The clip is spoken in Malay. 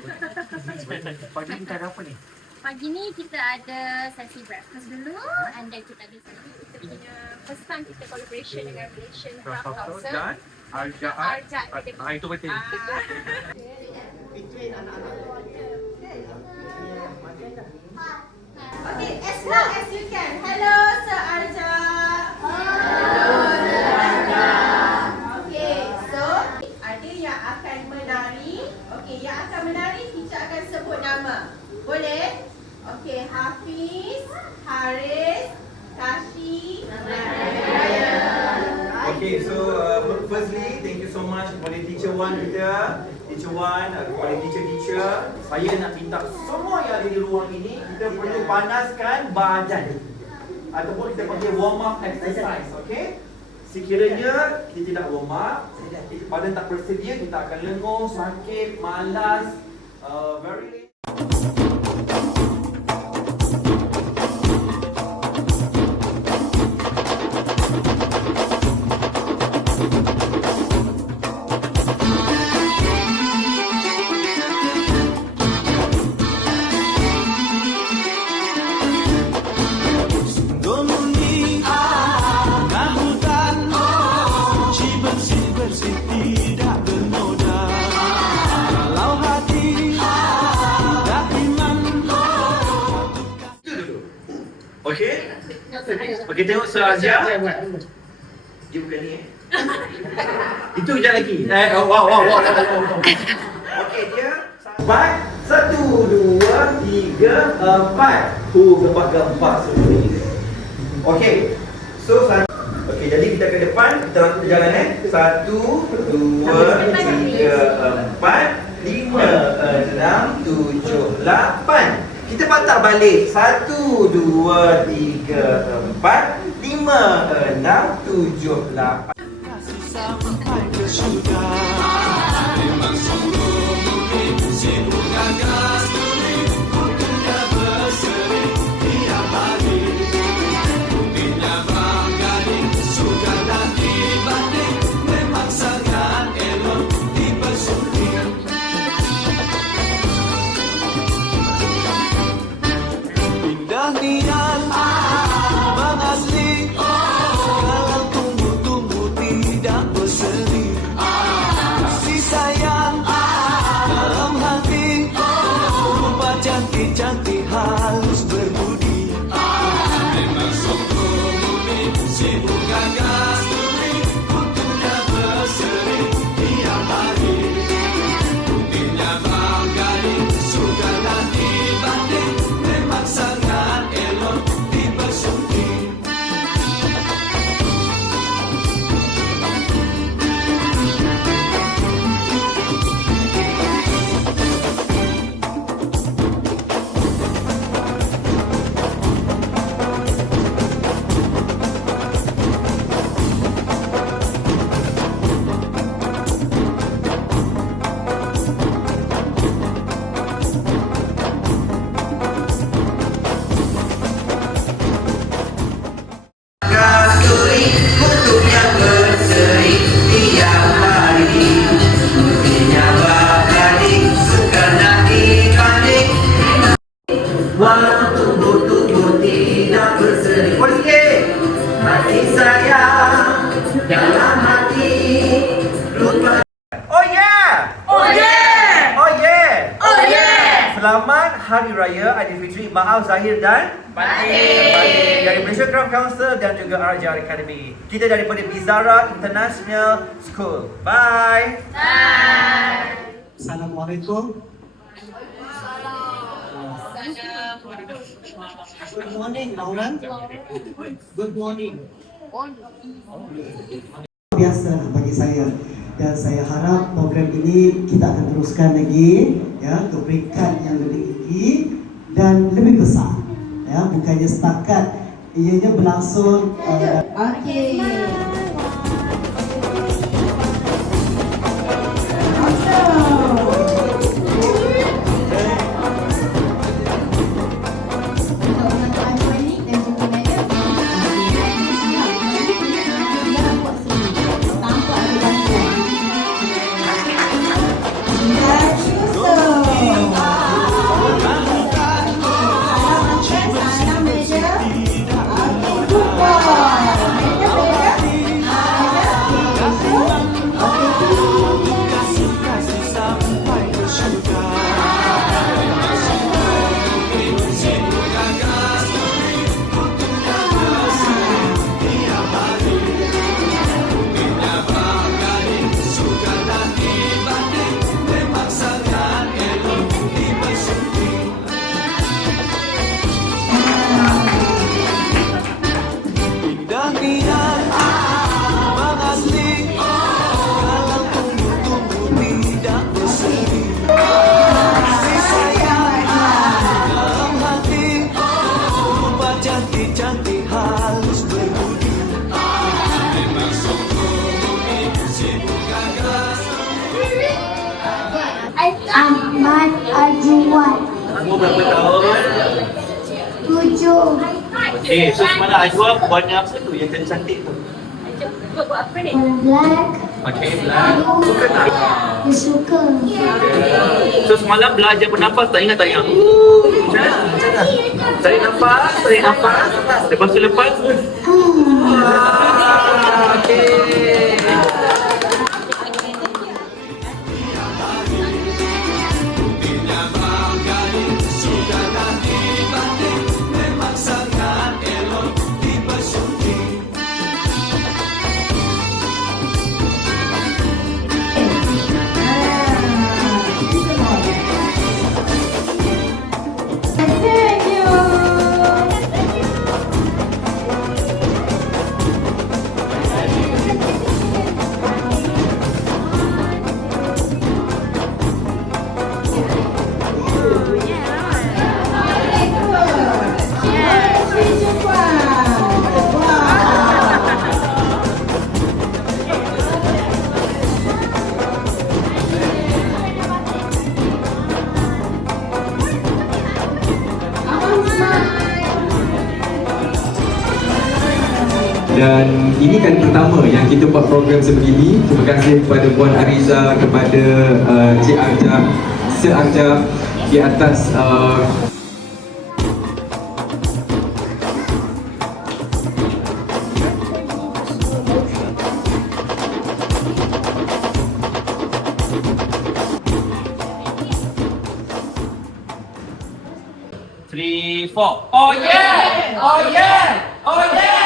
Pagi ni ada apa ni? Pagi ni kita ada sesi breakfast dulu and then kita ada sesi kita punya first time kita collaboration dengan Malaysian Craft Council Dan Arjat. Itu betul. Okay, as long as you can. Hello, Sir Arja. Okay, so ada yang akan menari. Okay, yang akan menari, teacher akan sebut nama. Boleh? Okay, Hafiz, Haris, Tashi, Raya. Okay, so firstly, thank you so much kepada Teacher Wan kita. Teacher Wan, kepada teacher-teacher. Saya nak minta semua yang ada di ruang ini, kita perlu panaskan badan. Ataupun kita panggil warm up exercise, okay? Sekiranya kita tidak warm up, badan tak bersedia, kita akan lenguh, sakit, malas, very late. Okay? Okay, tengok Sir Azia. Dia bukan ni Itu kejap lagi. Wow. Okay, dia 4, 1, 2, 3, 4. Gempak-gempak semua ni. Okay. So, okay, jadi kita ke depan. Kita langsung berjalan 1, 2, 3, 4, 5, 6, 7, 8. Kita patah balik 1, 2, 3, 4, 5, 6, 7, 8. Sampai ke surga memang sungguh mungkin sibuk gagas tulis waktunya berseri tiap hari mungkinnya banggaling suka dan dibanding memang sangat elok dipersunting indah niat mengasih kalau tumbuh-tumbuh tidak berseri kasih sayang dalam hati rupa cantik-cantik halus berbudi memang sungguh mungkin sibuk gagas tulis waktunya berseri tiap hari mungkinnya banggaling suka dan dibanding memang sangat elok dipersunting Kasturi kutub yang berseri tiap hari mungkinnya banggaling suka nak dibanding walau tumbuh-tumbuh tidak berseri. Boleh sikit? Hati sayang dalam hati lupa. Oh yeah! Oh yeah! Oh yeah! Oh yeah! Selamat Hari Raya Aidilfitri Maaf Zahir dan Batin dari Malaysia Craft Council dan juga Arja Academy. Kita daripada Bizara International School. Bye. Assalamualaikum. Good morning, Lauren. Good morning. Biasa bagi saya dan saya harap program ini kita akan teruskan lagi ya untuk peringkat yang lebih tinggi dan lebih besar ya bukannya setakat ianya berlangsung Okay. Tampak ada bantuan. Dan berapa tahun? 7. Okey, so semalam Ajwa warna apa tu yang cantik tu? Buat apa ni? Black. Okey, black. Suka tak? Dia suka. So semalam belajar bernafas tak ingat tak ingat? Tarik nafas, tarik nafas. Lepas tu lepas. Okey. Dan ini kali pertama yang kita buat program sebegini. Terima kasih kepada Puan Ariza, kepada Cik Arja, Sir Arja di atas Three, four. Oh yeah! Oh yeah! Oh yeah!